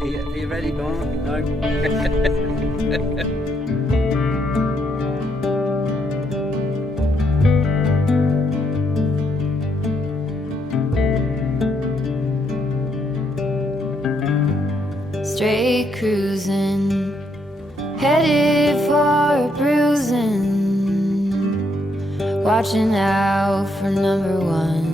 Are you ready, Mark? No. Straight cruising, headed for a bruising, watching out for number one.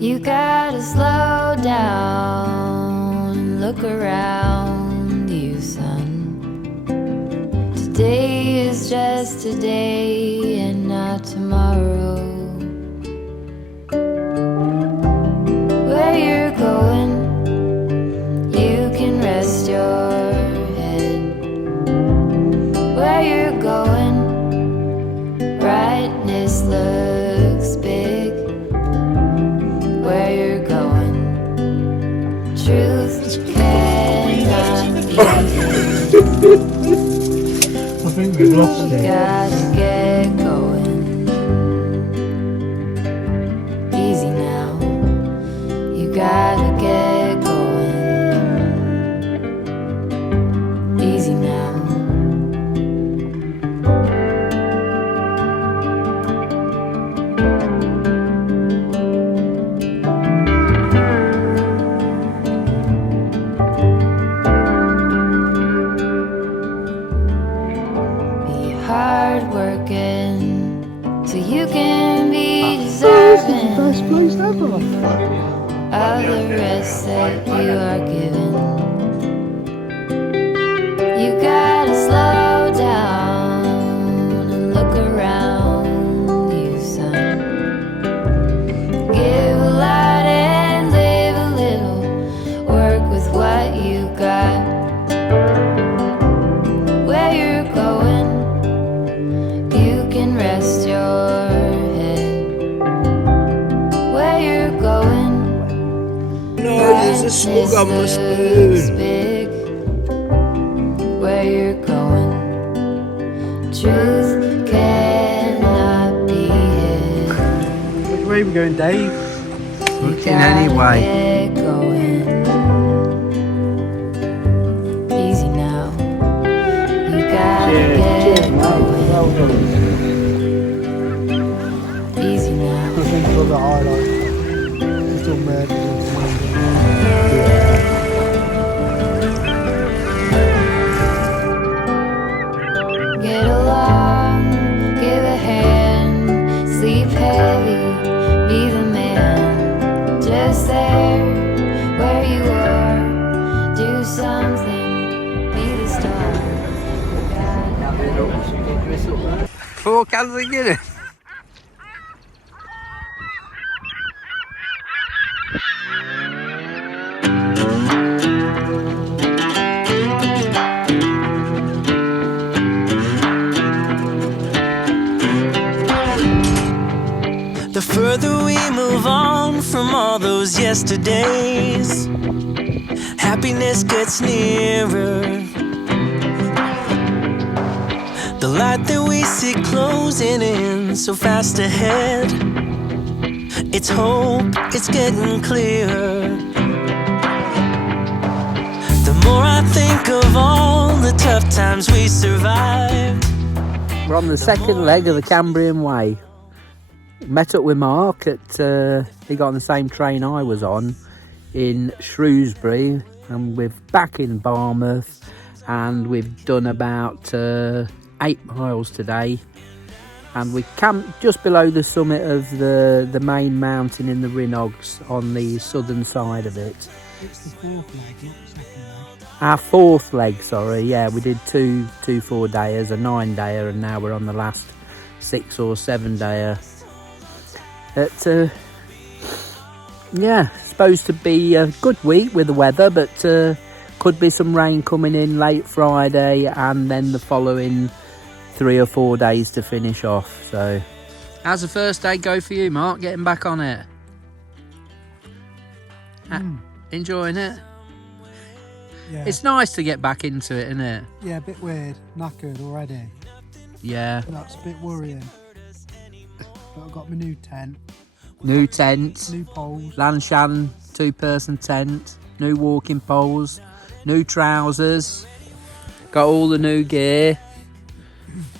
You gotta slow down and look around you, son. Today is just today and not tomorrow. Where you're going, you can rest your head. Where you're going, brightness looks big. Where you're going, truth cannot be hid. I think we've lost You it. gotta get going. Easy now. You gotta get going. Easy now. Be hard working so you can be deserving Best place ever. of the rest that you are given. You gotta slow down and look around you, son. Give a lot and live a little. Work with what you got. Where you're going, you can rest your head. Where you're going, No, there's a slug on my spoon. big. Where you're going, truth cannot be hid. Which way are we going, Dave? Looking anyway. Get going. Easy now. You gotta get going. Well done. Easy now. I think for the highlight. It's all mad. Get along, give a hand, sleep heavy, be the man. Just there, where you are, do something, be the star. You 4 cans of Guinness. The further we move on from all those yesterdays, happiness gets nearer. The light that we see closing in so fast ahead, it's hope, it's getting clearer. The more I think of all the tough times we survived. We're on the second leg of the Cambrian Way. Met up with Mark at, he got on the same train I was on in Shrewsbury, and we're back in Barmouth, and we've done about 8 miles today, and we camped just below the summit of the main mountain in the Rinogs on the southern side of it. It's the fourth leg, not the second leg. Our 4th leg, sorry, yeah, we did two 4-dayers, a 9-dayer, and now we're on the last 6 or 7-dayer. It's yeah, supposed to be a good week with the weather, but could be some rain coming in late Friday and then the following 3 or 4 days to finish off. So how's the first day go for you, Mark, getting back on it? Enjoying it? Yeah. It's nice to get back into it, isn't it? Yeah, a bit weird. Knackered already. Yeah. That's a bit worrying. But I've got my new tent. New tent, New poles. Lanshan 2-person tent, new walking poles, new trousers, got all the new gear.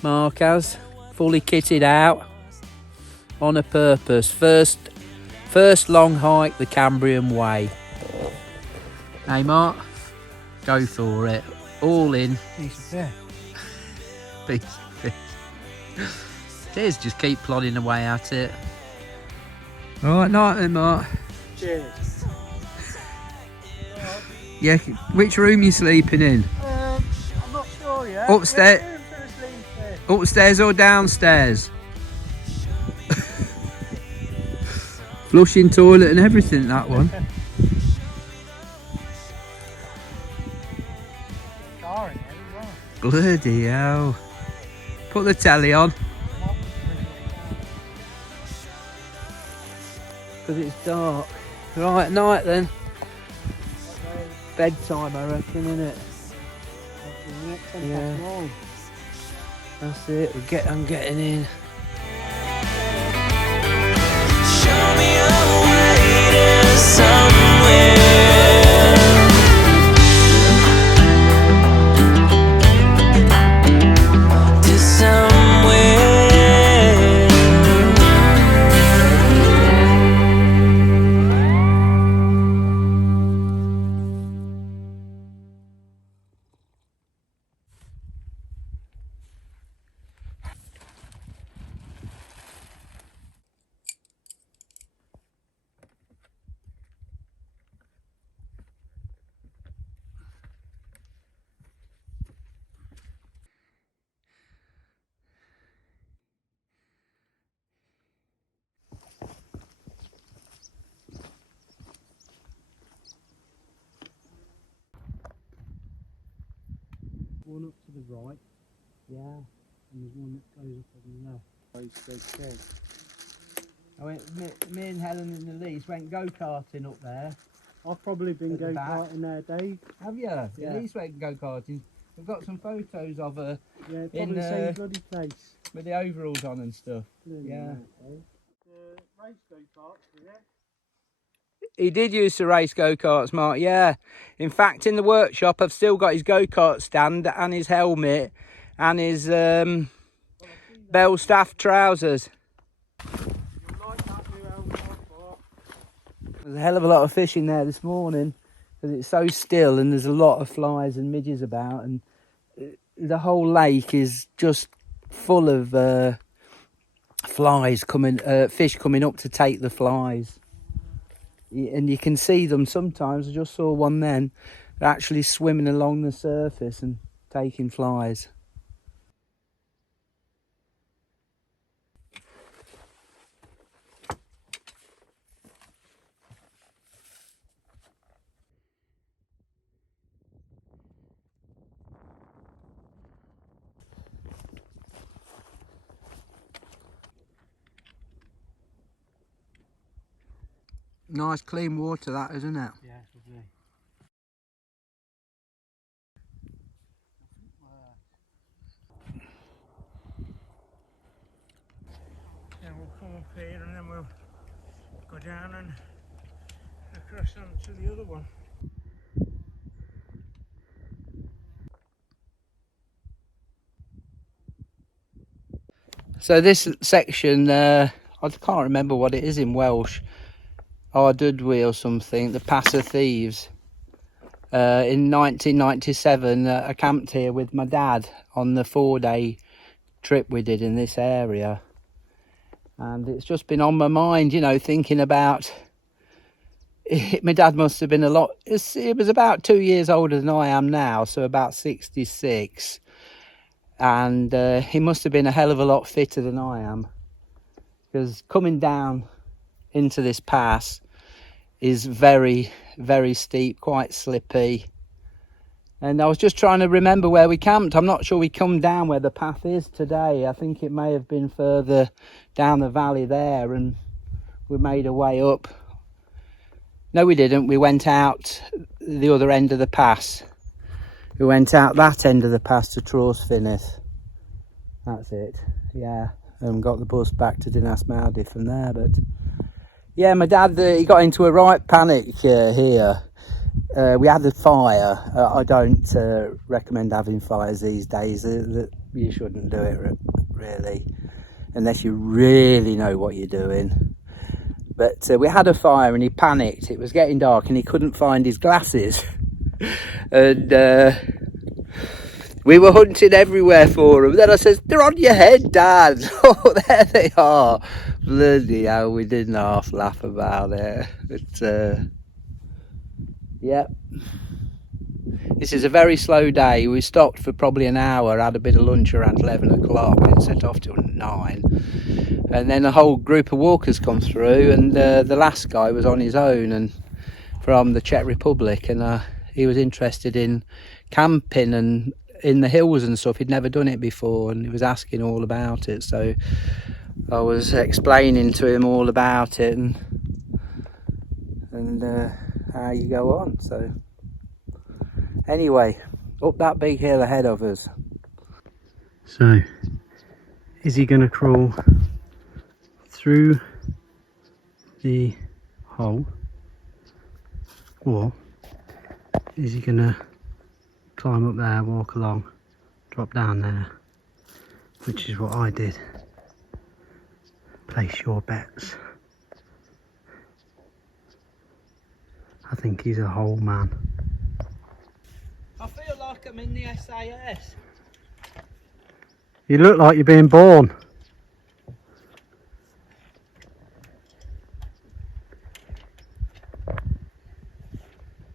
Mark has fully kitted out on a purpose. First long hike, the Cambrian Way. Hey Mark, go for it. All in. Decent bit. It is, just keep plodding away at it. Alright, night then Mark. Cheers. Yeah, which room you sleeping in? I'm not sure yet. Upstairs. Upstairs or downstairs? Flushing toilet and everything, that one. Car in here as well. Bloody hell. Put the telly on. Because it's dark. Right, night then. Bedtime, I reckon, innit? Yeah. That's it. I'm getting in. Show me a way to somewhere. To somewhere. One up to the right. Yeah. And there's one that goes up on the left. I went, me and Helen and Elise went go-karting up there. I've probably been At the back. go-karting there, Dave. Have you? Yeah. Elise went go-karting. We've got some photos of her Yeah, probably In, the same bloody place. with the overalls on and stuff. Blimey, Yeah. Dave. The race go-karts, is it? He did used to race go-karts, Mark, yeah. In fact, in the workshop, I've still got his go-kart stand and his helmet and his bell staff trousers. You'll like that new helmet I've got. There's a hell of a lot of fish in there this morning because it's so still and there's a lot of flies and midges about, and the whole lake is just full of flies coming, fish coming up to take the flies. And you can see them sometimes. I just saw one then. They're actually swimming along the surface and taking flies. Nice clean water that, isn't it? Yeah, lovely. Then we'll come up here and then we'll go down and across onto the other one. So this section, I can't remember what it is in Welsh. Ardudwy or something, the Pass of Thieves. In 1997, I camped here with my dad on the 4-day trip we did in this area. And it's just been on my mind, you know, thinking about it. My dad must have been it was about 2 years older than I am now, so about 66. And he must have been a hell of a lot fitter than I am. Because coming down into this pass is very, very steep, quite slippy. And I was just trying to remember where we camped. I'm not sure we come down where the path is today. I think it may have been further down the valley there, and we made our way up. No, we didn't. We went out the other end of the pass. We went out that end of the pass to Trawsfynydd. That's it, yeah. And got the bus back to Dinas Mawddwy from there. But Yeah, my dad, he got into a right panic here. We had a fire. I don't recommend having fires these days. You shouldn't do it really, unless you really know what you're doing. But we had a fire and he panicked. It was getting dark and he couldn't find his glasses. And we were hunting everywhere for them. Then I said, "They're on your head, Dad." Oh, there they are. Bloody hell, we didn't half laugh about it. But yeah, this is a very slow day. We stopped for probably an hour, had a bit of lunch around 11 o'clock and set off till 9. And then a whole group of walkers come through, and the last guy was on his own and from the Czech Republic, and he was interested in camping and in the hills and stuff. He'd never done it before and he was asking all about it, so I was explaining to him all about it and how you go on. So anyway, up that big hill ahead of us. So is he going to crawl through the hole, or is he going to climb up there, walk along, drop down there, which is what I did? Place your bets. I think he's a hole man. I feel like I'm in the SAS. You look like you're being born.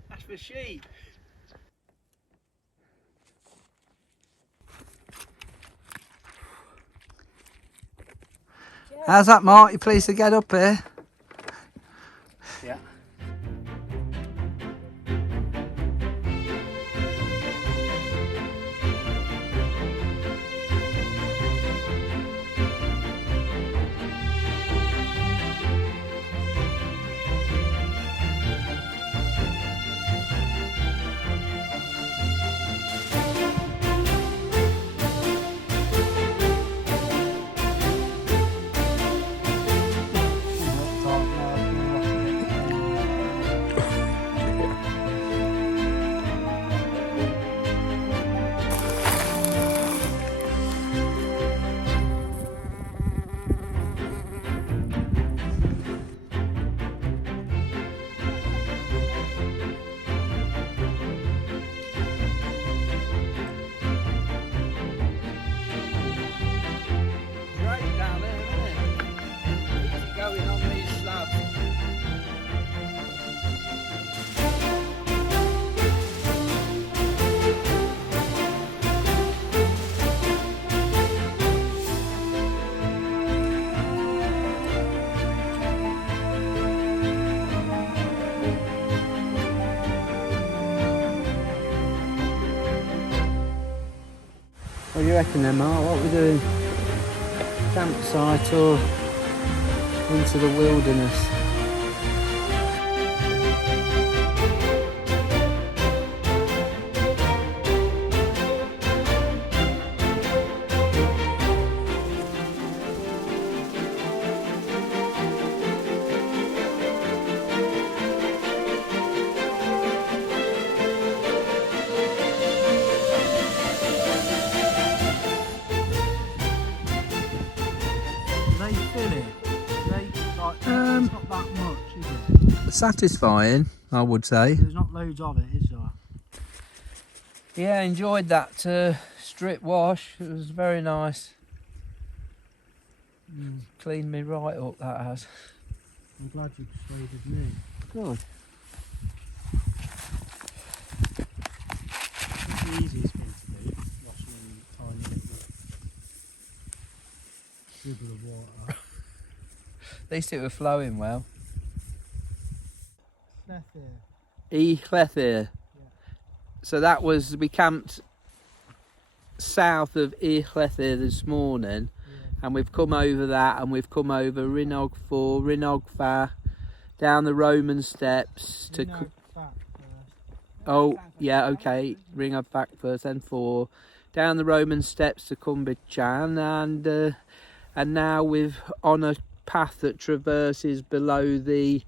That's for sheep. How's that, Mark? You pleased to get up here? Yeah. What do you reckon then, Mark? What are we doing? Campsite or into the wilderness? It's not that much, is it? Satisfying, I would say. There's not loads of it, is there? Yeah, enjoyed that strip wash. It was very nice. Cleaned me right up, that has. I'm glad you persuaded me. Good. It's the easiest thing to do, washing in tiny little dribble of water. At least it was flowing well. Lethir. So that was, we camped south of Lethir this morning, and we've come over that, and we've come over Rinnog 4, Rinnog Fa, down the Roman steps to... Oh, yeah, okay, Rinnog back first, then 4, down the Roman steps to Cumbichan, and now we've on a path that traverses below the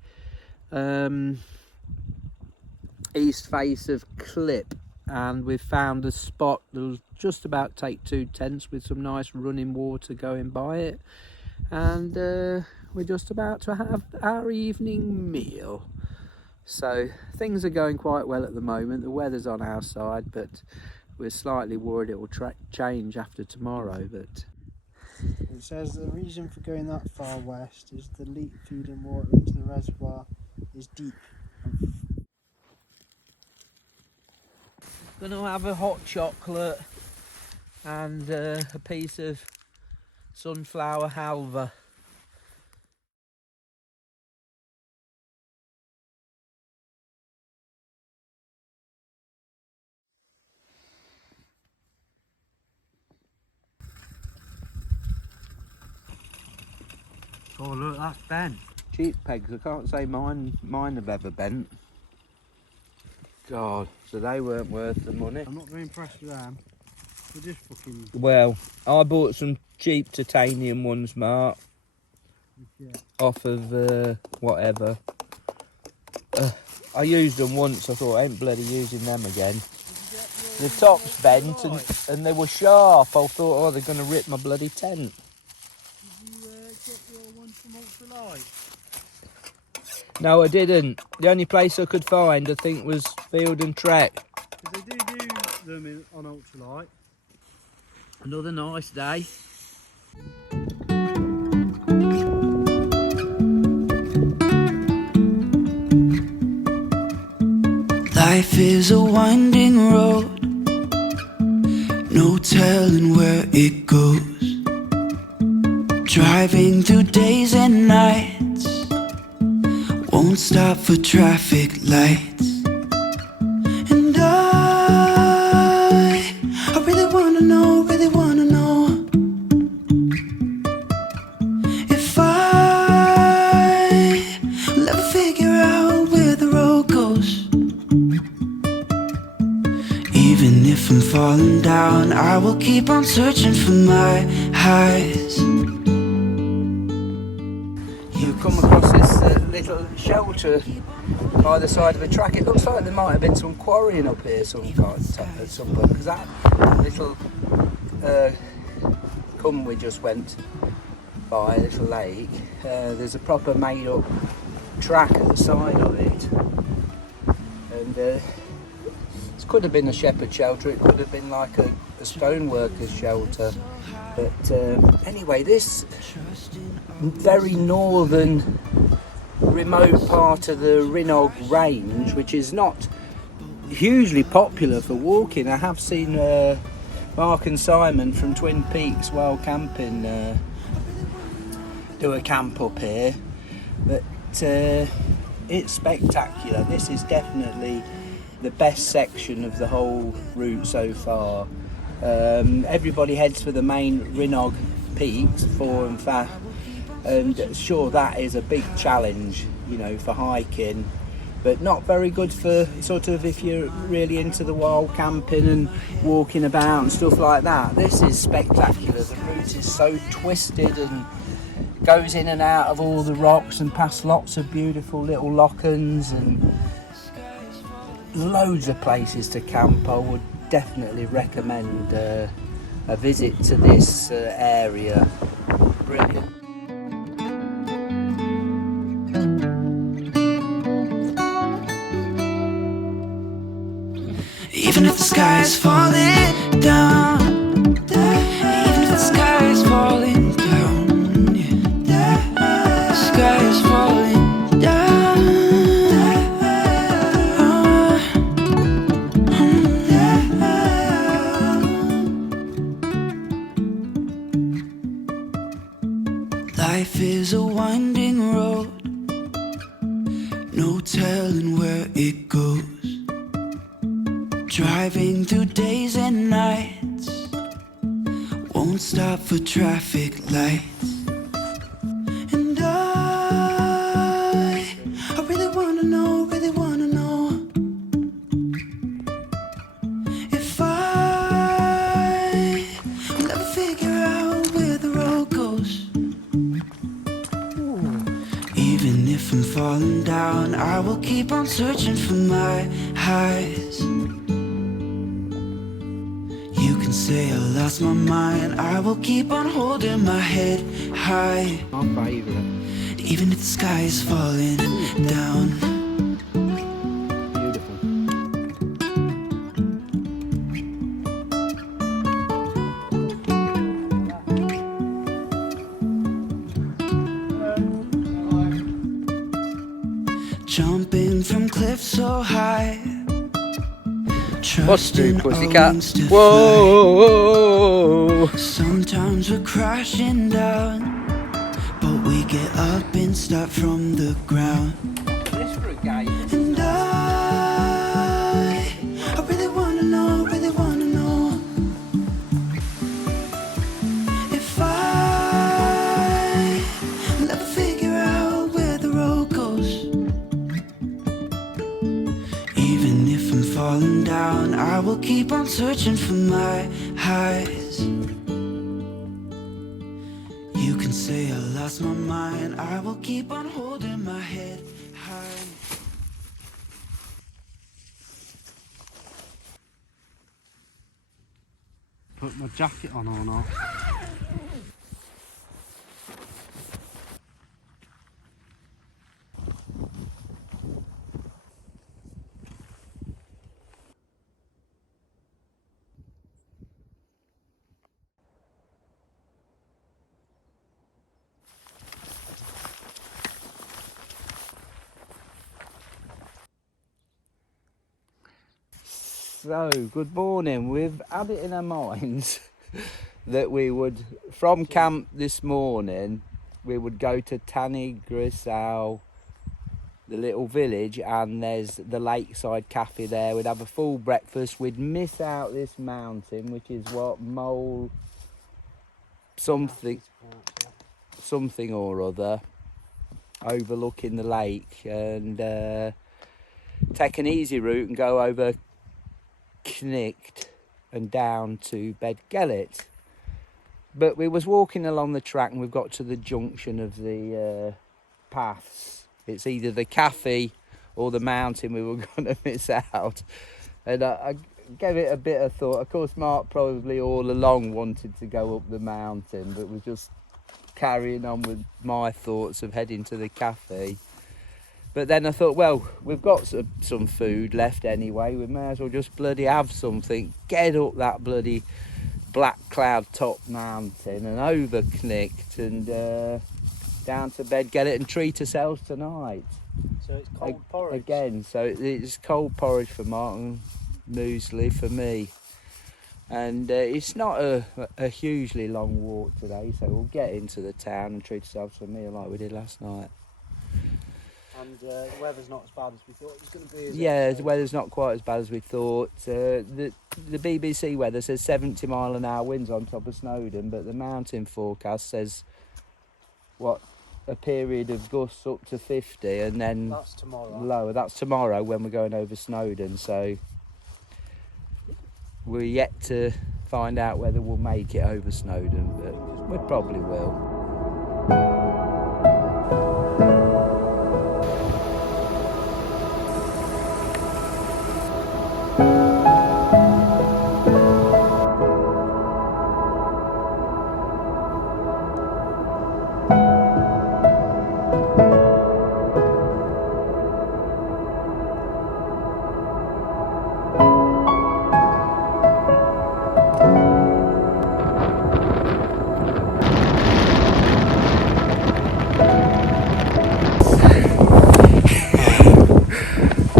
east face of Clip, and we've found a spot that'll just about take 2 tents with some nice running water going by it, and we're just about to have our evening meal. So things are going quite well at the moment. The weather's on our side, but we're slightly worried it will change after tomorrow. But it says the reason for going that far west is the leak feeding water into the reservoir is deep. gonna have a hot chocolate and a piece of sunflower halva. Oh look, that's bent. Cheap pegs, I can't say mine have ever bent. God, so they weren't worth the money. I'm not very impressed with them. They're just fucking... Well, I bought some cheap titanium ones, Mark. Yeah. Off of whatever. I used them once, I thought I ain't bloody using them again. The top's bent and they were sharp. I thought, oh, they're going to rip my bloody tent. Did you get your ones from Ultralight? No, I didn't. The only place I could find, I think, was Field and Trek. Because they do them on Ultralight. Another nice day. Life is a winding road, no telling where it goes. Driving through days and nights, won't stop for traffic lights. And I really wanna know, if I'll ever figure out where the road goes. Even if I'm falling down, I will keep on searching for my highs. You've come across this little shelter by the side of the track. It looks like there might have been some quarrying up here at some point, because that little Conwy just went by, a little lake. There's a proper made up track at the side of it, and it could have been a shepherd shelter, it could have been like a stoneworker's shelter, but anyway, this very northern remote part of the Rhinog range, which is not hugely popular for walking. I have seen Mark and Simon from Twin Peaks while camping do a camp up here, but it's spectacular. This is definitely the best section of the whole route so far. Everybody heads for the main Rhinog peaks, 4 and 5, and sure, that is a big challenge, you know, for hiking, but not very good for sort of if you're really into the wild camping and walking about and stuff like that. This is spectacular. The route is so twisted and goes in and out of all the rocks and past lots of beautiful little lochans and loads of places to camp. I would definitely recommend a visit to this area. Brilliant. Even if the sky is falling down, even if the sky is falling down, yeah. The sky is falling down. Life is a winding road, no telling where it goes. Driving through days and nights, won't stop for traffic lights. And I really wanna know, if I'll ever figure out where the road goes. keep on searching for my highs. You can say I lost my mind, I will keep on holding my head high. My favourite. Even if the sky is falling down. Beautiful. Jumping from cliffs so high. What's new, Trusting pussycat? our wings to Whoa! fly. Sometimes we're crashing down, but we get up and start from the ground. This for a game. And I really wanna know, if I'll ever figure out where the road goes. Even if I'm falling down, I will keep on searching for my highs. You can say I lost my mind, I will keep on holding my head high. Put my jacket on or not? So, good morning. We've had it in our minds that we would, from camp this morning, we would go to Tanigrisau, the little village, and there's the lakeside cafe there. We'd have a full breakfast. We'd miss out this mountain, which is what, Mole something or other, overlooking the lake, and take an easy route and go over Knicht and down to Bedgellet. But we was walking along the track and we've got to the junction of the paths. It's either the cafe or the mountain we were going to miss out, and I gave it a bit of thought. Of course, Mark probably all along wanted to go up the mountain, but was just carrying on with my thoughts of heading to the cafe. But then I thought, well, we've got some food left anyway, we may as well just bloody have something, get up that bloody black cloud top mountain and over Knicht and down to bed, get it and treat ourselves tonight. So it's cold porridge. Again, so it's cold porridge for Mark and muesli for me. And it's not a hugely long walk today, so we'll get into the town and treat ourselves to a meal like we did last night. And the weather's not as bad as we thought it was going to be, is it? Yeah, the weather's not quite as bad as we thought. The BBC weather says 70 mile an hour winds on top of Snowdon, but the mountain forecast says, what, a period of gusts up to 50, and then That's tomorrow. lower. That's tomorrow when we're going over Snowdon, so we're yet to find out whether we'll make it over Snowdon, but we probably will.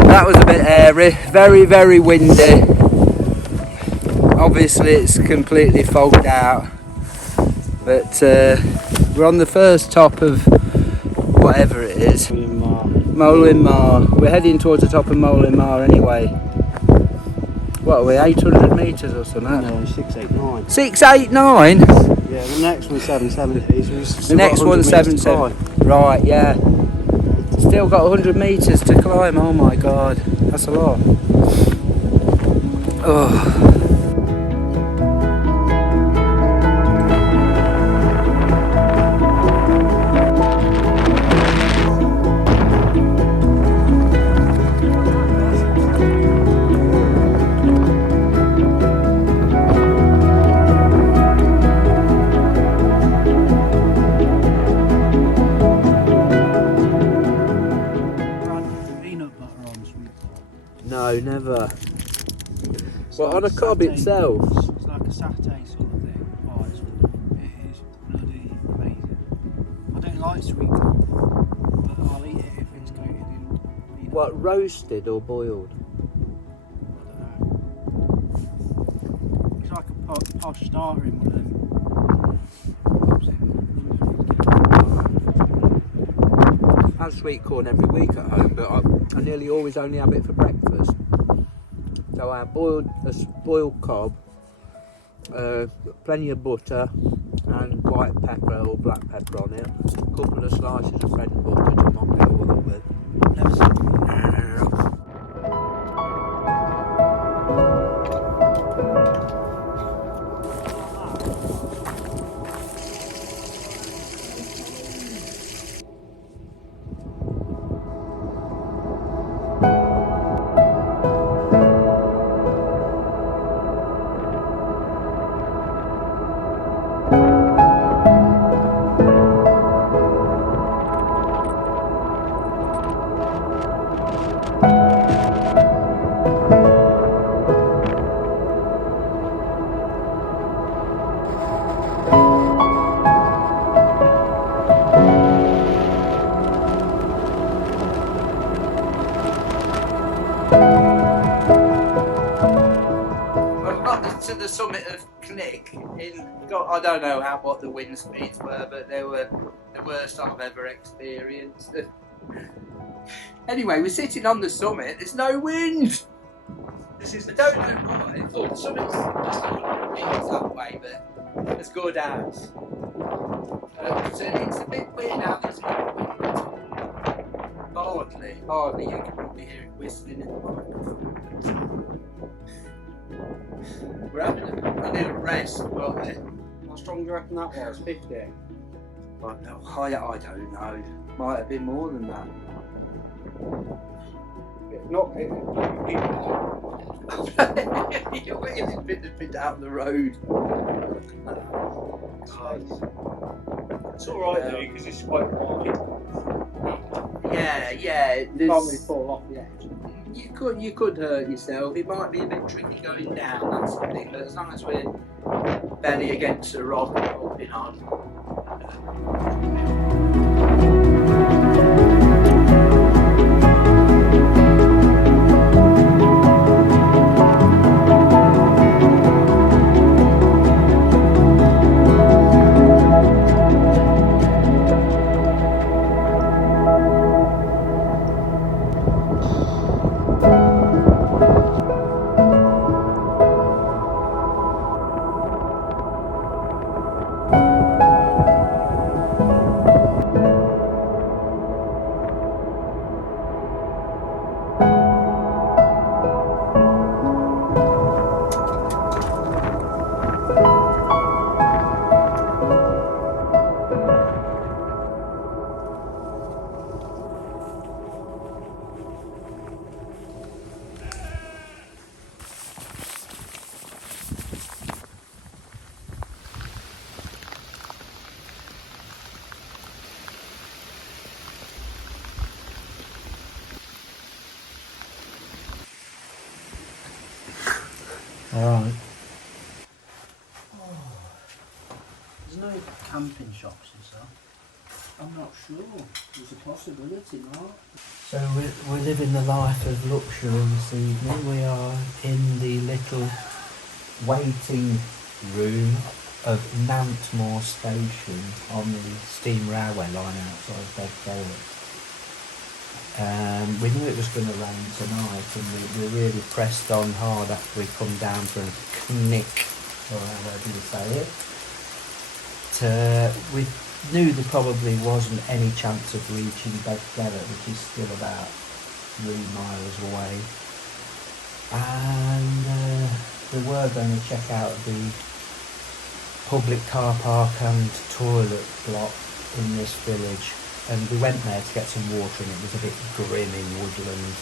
That was a bit airy, very, very windy. Obviously it's completely fogged out, but we're on the first top of whatever it is, Molin Mar. We're heading towards the top of Molin Mar anyway. What are we, 800 metres or something? No, 689. 689? Yeah, the next one's 770. The next one's 770. Right, yeah. Still got 100 metres to climb, oh my god, that's a lot. Oh. No, never. It's Well, like on a cob satay. itself. It's like a satay sort of thing. Oh, it is bloody amazing. I don't like sweet corn, but I'll eat it if it's coated in peanut. What, roasted or boiled? I don't know. It's like a posh starter in one of them. I have sweet corn every week at home, but I nearly always only have it for breakfast. So I have boiled cob, plenty of butter and white pepper or black pepper on it, a couple of slices of bread and butter to mop it all up with. Never seen it. I've got to the summit of Knick I don't know what the wind speeds were, but they were the worst I've ever experienced. Anyway, we're sitting on the summit, there's no wind! I don't know why, I thought the summit's just 100 metres that way, but as good as. It's a bit weird how there's no wind. Hardly, you can probably hear it whistling in the microphone. We're having a little rest, but How strong do you reckon that was? 50? I don't know. Might have been more than that. Not You're getting a bit out the road. It's alright though, because it's quite wide. Yeah. Can't really fall off the edge. You could hurt yourself. It might be a bit tricky going down, that's the thing, but as long as we're belly against a rock and holding on. Alright. There's no camping shops and stuff. I'm not sure. There's a possibility, Mark. So we're living the life of luxury this evening. We are in the little waiting room of Mountmore Station on the steam railway line outside Bedford. We knew it was going to rain tonight, and we really pressed on hard after we come down from Knick, or however you say it. We knew there probably wasn't any chance of reaching Bedford, which is still about 3 miles away, and we were going to check out the public car park and toilet block in this village. And we went there to get some water, and it was a bit grim in woodland.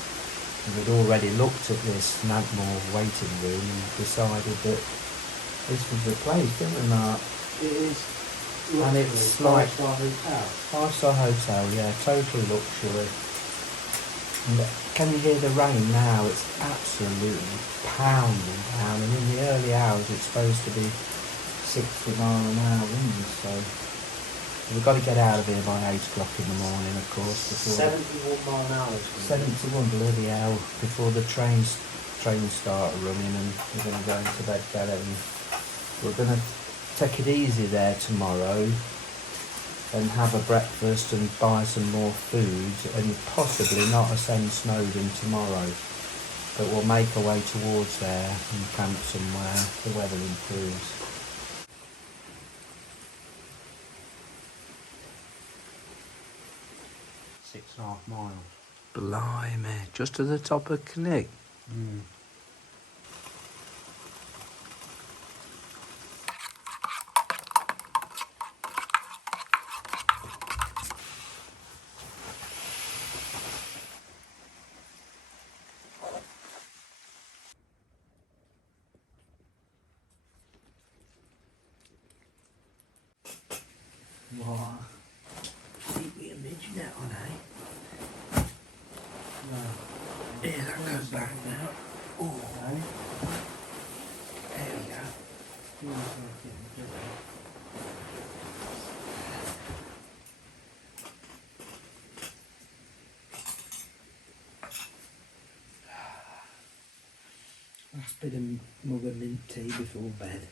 And we'd already looked at this Mountmore waiting room and decided that this was the place, didn't we, Mark? It is. And it's like 5-star hotel. 5-star hotel, yeah, total luxury. And can you hear the rain now? It's absolutely pounding down, and in the early hours it's supposed to be 60-mile-an-hour winds, so we've got to get out of here by 8 o'clock in the morning, of course. 71 mile an hour. 71 bloody hell before the trains start running, and we're going to go into bed together. And we're going to take it easy there tomorrow and have a breakfast and buy some more food, and possibly not ascend Snowdon tomorrow, but we'll make our way towards there and camp somewhere. The weather improves. Six and a half miles. Blimey, just to the top of Knick. What? Keep me a midge net on, eh? No. Yeah, that goes back now. Oh, there we go. Last bit of mug of mint tea before bed.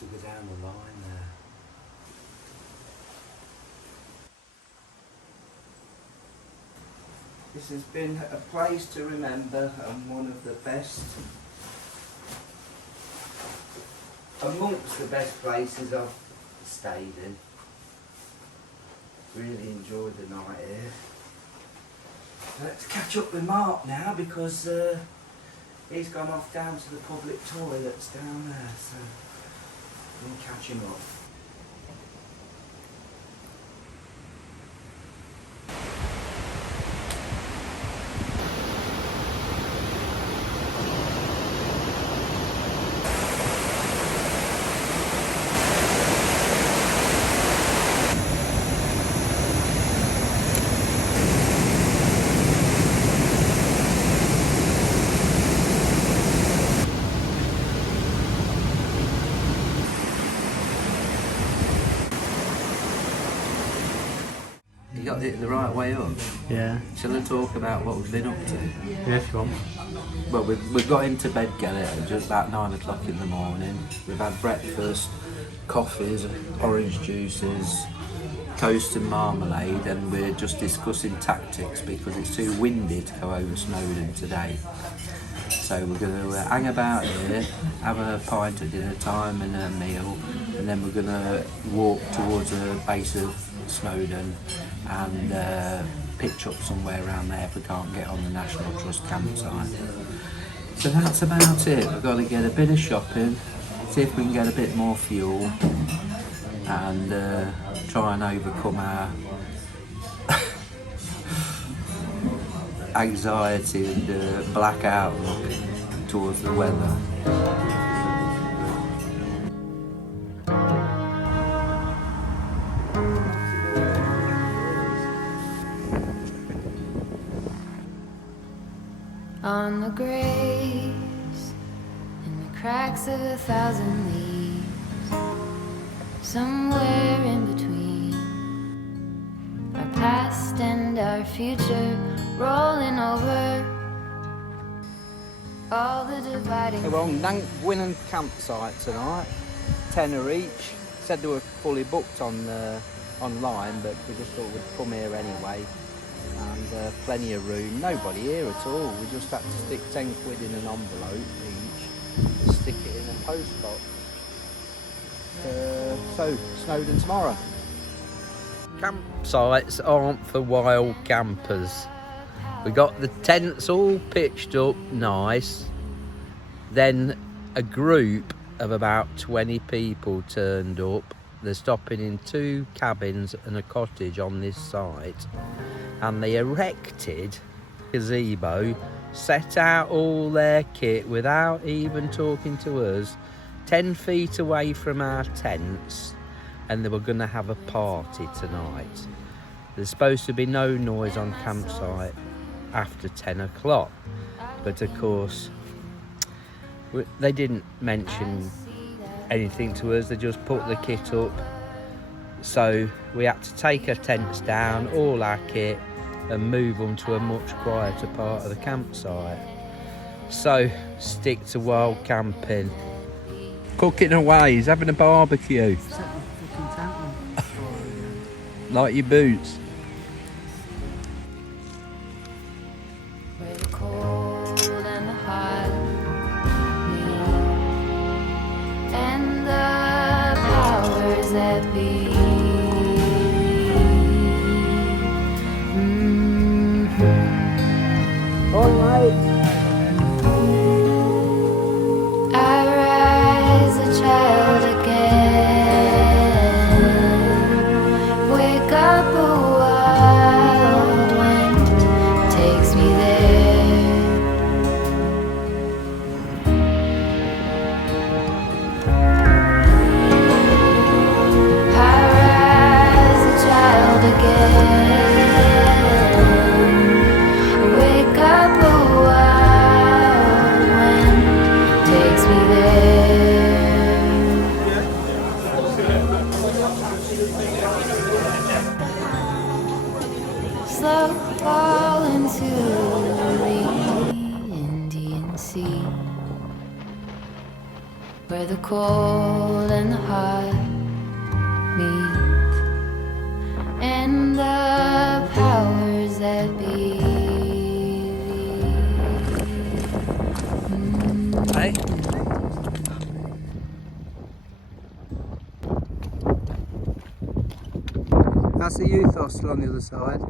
To go down the line there. This has been a place to remember, and one of the best, amongst the best places I've stayed in. Really enjoyed the night here. Let's catch up with Mark now, because he's gone off down to the public toilets down there, so we'll catch him up. You got it the right way up. Yeah. Shall I talk about what we've been up to? Yeah, if you want. Well, we've got into bed, Gellett, at just about 9 o'clock in the morning. We've had breakfast, coffees, orange juices, toast and marmalade, and we're just discussing tactics because it's too windy to go over Snowdon today. So we're going to hang about here, have a pint at dinner time and a meal, and then we're going to walk towards the base of Snowdon and pitch up somewhere around there if we can't get on the National Trust campsite. So that's about it. We've got to get a bit of shopping, see if we can get a bit more fuel, and try and overcome our anxiety and black outlook towards the weather. On the graves, in the cracks of 1,000 leaves, somewhere in between our past and our future, rolling over all the dividing. We're on Gwynn campsite tonight, tenner each. Said they were fully booked on online, but we just thought we'd come here anyway. And plenty of room, nobody here at all. We just had to stick 10 quid in an envelope each and stick it in a post box. So, Snowdon tomorrow. Campsites aren't for wild campers. We got the tents all pitched up nice. Then a group of about 20 people turned up. They're stopping in 2 cabins and a cottage on this site. And they erected a gazebo, set out all their kit without even talking to us, 10 feet away from our tents, and they were going to have a party tonight. There's supposed to be no noise on campsite after 10 o'clock, but of course they didn't mention anything to us. They just put the kit up, so we had to take our tents down, all our kit, and move them to a much quieter part of the campsite. So stick to wild camping. Cooking away, he's having a barbecue. Set the fucking tent on. Like your boots. Where the cold and the hot meet, and the powers that be. All right. I rise a child again, wake up a wild wind takes me there. I rise a child again, wake up a wild wind takes me there. Slow fall into the Indian Sea, where the cold and the hot meet, and the powers that be. Hey. That's the youth hostel on the other side.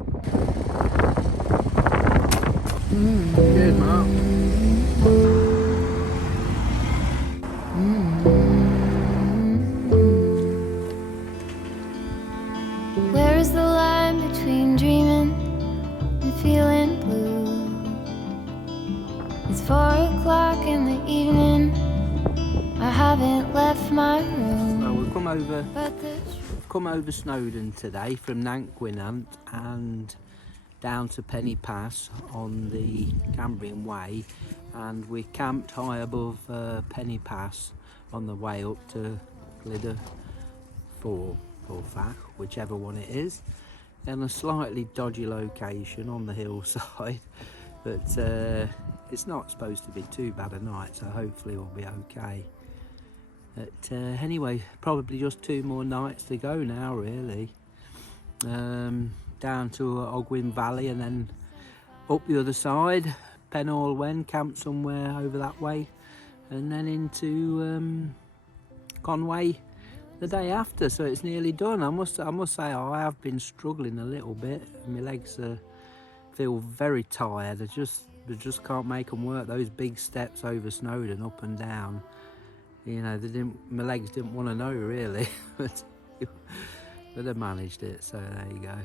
Good, Mark. Where is the line between dreaming and feeling blue? It's 4 o'clock in the evening, I haven't left my room. Well, we've come over But the Snowdon today from Nanquinant and down to Penny Pass on the Cambrian Way, and we camped high above Penny Pass on the way up to Glidder 4 or Fach, whichever one it is, in a slightly dodgy location on the hillside, but it's not supposed to be too bad a night, so hopefully we'll be okay. But anyway, probably just 2 more nights to go now, really. Down to Ogwyn Valley and then up the other side, Penall camp somewhere over that way, and then into Conwy the day after. So it's nearly done. I must say I have been struggling a little bit. My legs feel very tired. I just can't make them work. Those big steps over Snowdon, up and down. You know, my legs didn't want to know really, but I managed it. So there you go.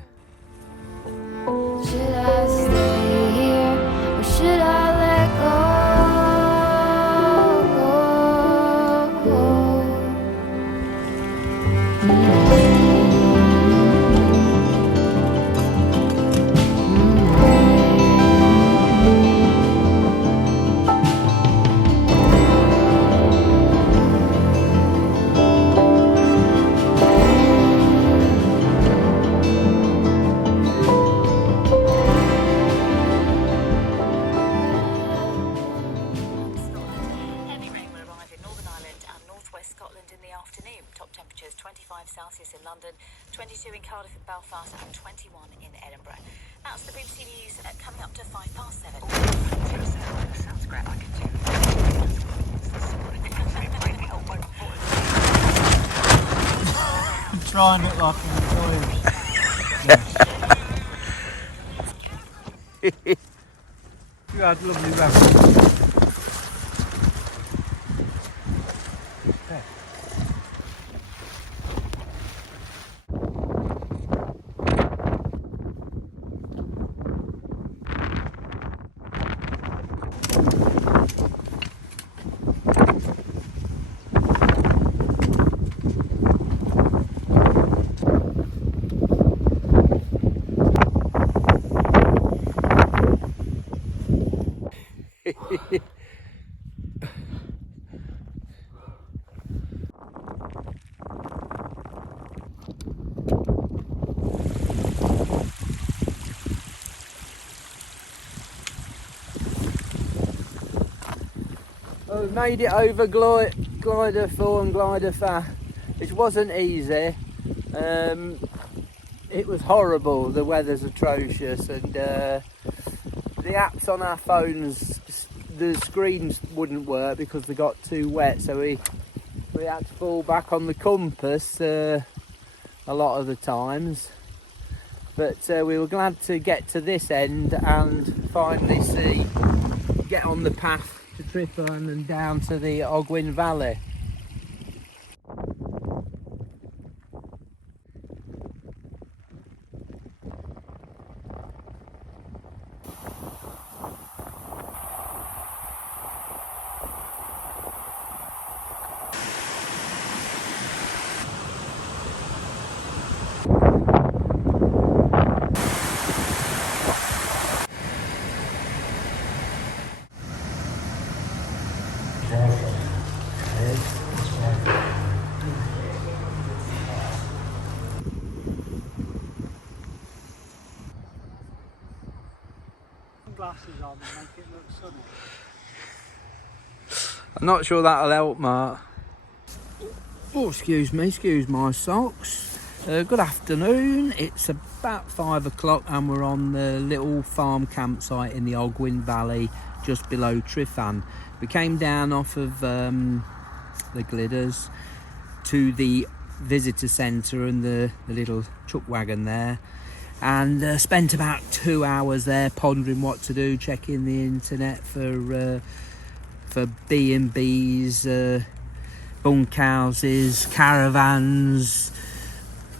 should I stay here or should I let go? Celsius in London, 22 in Cardiff and Belfast, and 21 in Edinburgh. That's the BBC News coming up to 7:05. Sounds great. I can do Try and look like an employee. you had lovely raffles. Well, we made it over Glider 4 and Glider 5, which wasn't easy. It was horrible, the weather's atrocious, and the apps on our phones, the screens wouldn't work because they got too wet, so we had to fall back on the compass a lot of the times. But we were glad to get to this end and finally get on the path to Tryfan and down to the Ogwen Valley. Glasses on and make it look sunny. I'm not sure that'll help, Mark. Oh, excuse me, excuse my socks. Good afternoon. It's about 5 o'clock and we're on the little farm campsite in the Ogwen Valley just below Tryfan. We came down off of the Gliders to the visitor centre and the little chuck wagon there, and spent about 2 hours there pondering what to do, checking the internet for B&Bs, bunkhouses, caravans,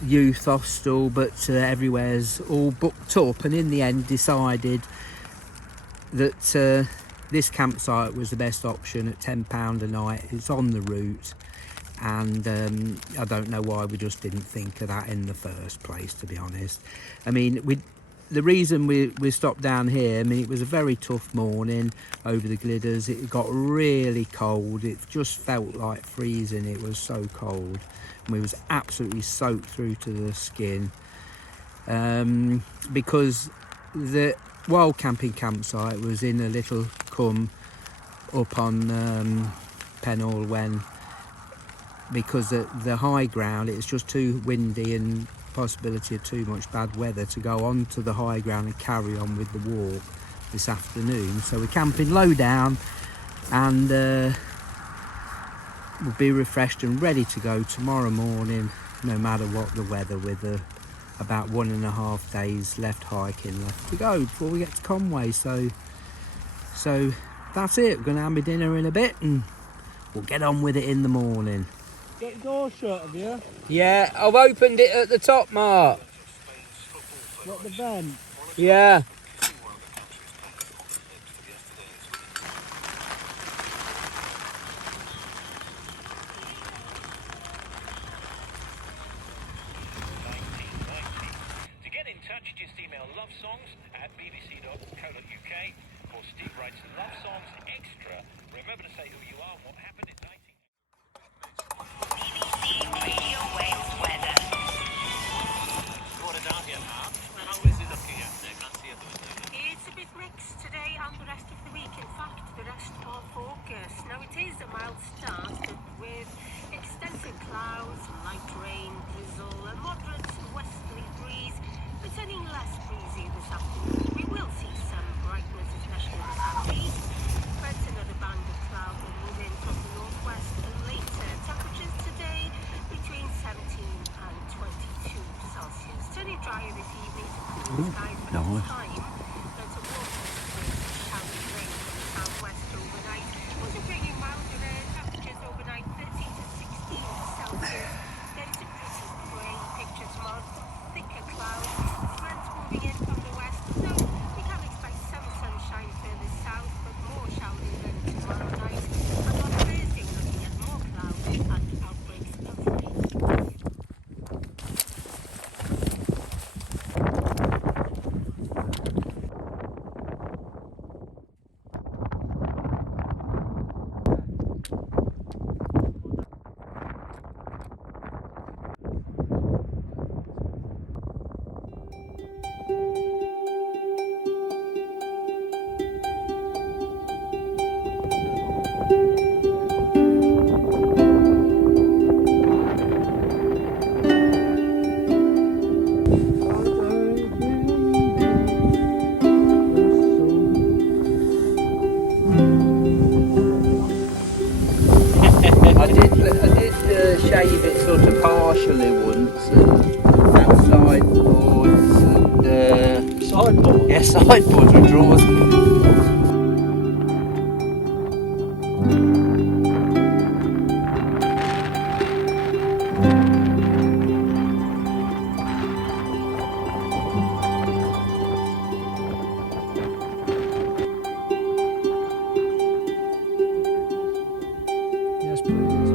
youth hostel, but everywhere's all booked up, and in the end decided that this campsite was the best option at £10 a night. It's on the route, and I don't know why we just didn't think of that in the first place, to be honest. I mean, the reason we stopped down here, I mean, it was a very tough morning over the Gliders. It got really cold. It just felt like freezing. It was so cold, and we was absolutely soaked through to the skin, because the wild camping campsite was in a little come up on Pennell Wen, because the high ground, it's just too windy and possibility of too much bad weather to go on to the high ground and carry on with the walk this afternoon. So we're camping low down, and we'll be refreshed and ready to go tomorrow morning, no matter what the weather, with about 1.5 days left hiking left to go before we get to Conwy. So that's it. We're going to have my dinner in a bit and we'll get on with it in the morning. Got the door shut, have you? Yeah, I've opened it at the top, Mark. What, the vent? Yeah. To get in touch, just email lovesongs@bbc.co.uk, or Steve writes Love Songs Extra. Remember to say who you are and what happened in 19... BBC Radio Wales weather. How is it looking out there? Can't see it. It's a bit mixed today and the rest of the week. In fact, the rest of August. Now, it is a mild start, but with extensive clouds, light rain, drizzle, a moderate westerly breeze, but turning less breezy this afternoon. We will see some brightness, especially this afternoon, but another band of cloud will move in from the northwest later. Temperatures today between 17 and 22 Celsius. Turning drier this evening to cool skies, but at the time, that's a warm I did shave it sort of partially once, and that sideboards and Sideboard? yeah, sideboards with drawers. Yes, please.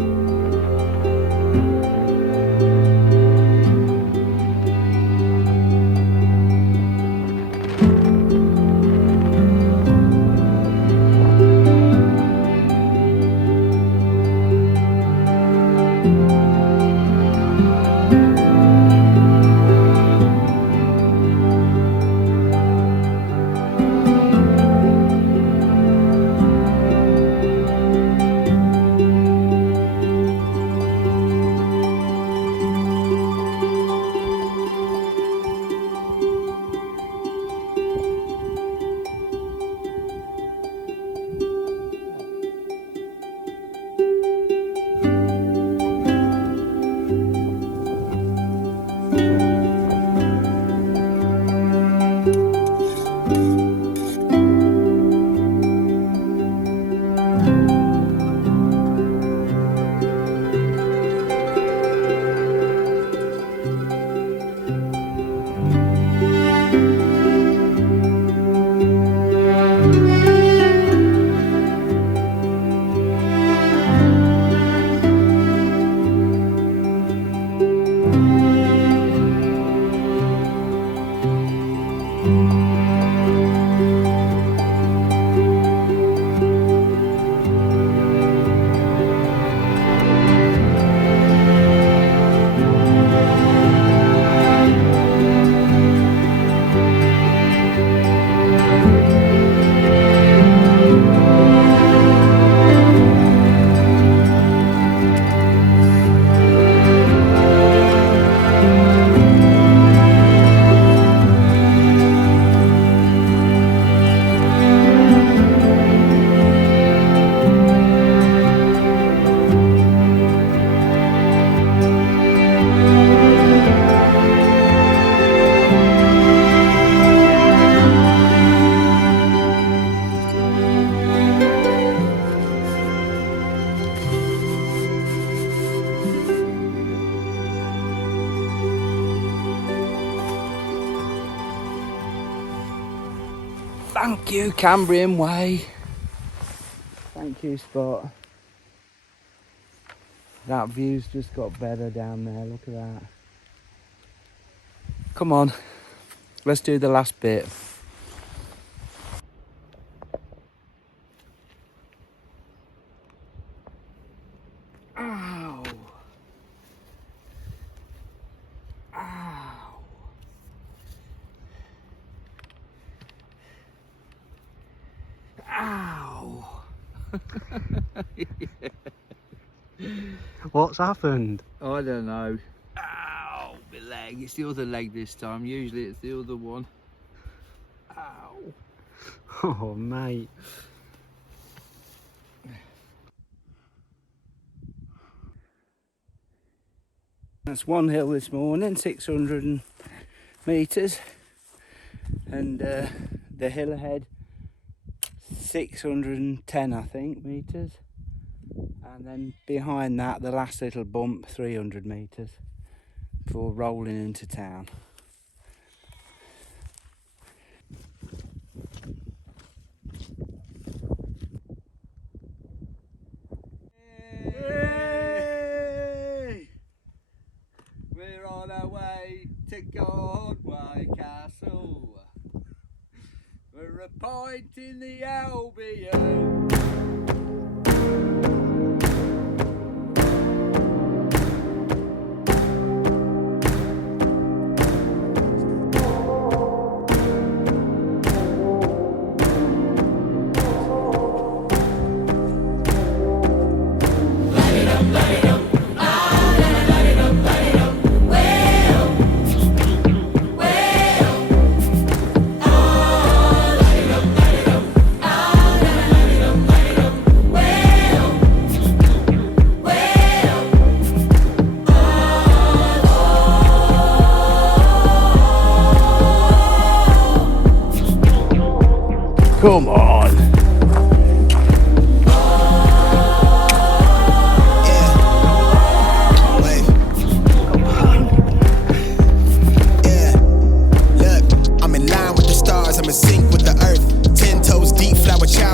Thank you, Cambrian Way. Thank you, Spot. That view's just got better down there, look at that. Come on, let's do the last bit. Ow. Ow. Ow. What's happened? I don't know. Ow, my leg. It's the other leg this time. Usually it's the other one. Ow. Oh, mate. That's one hill this morning, 600 metres. And the hill ahead, 610, I think, metres. And then behind that, the last little bump, 300 metres, before rolling into town. Yay! We're on our way to Conwy Castle. We're a point in the Albion. Come on.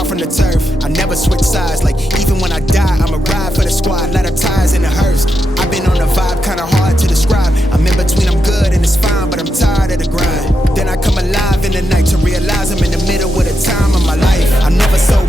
From the turf, I never switch sides. Like even when I die, I'ma ride for the squad. Light up tires in the hearse. I've been on the vibe, kinda hard to describe. I'm in between, I'm good and it's fine, but I'm tired of the grind. Then I come alive in the night to realize I'm in the middle of the time of my life. I'm never so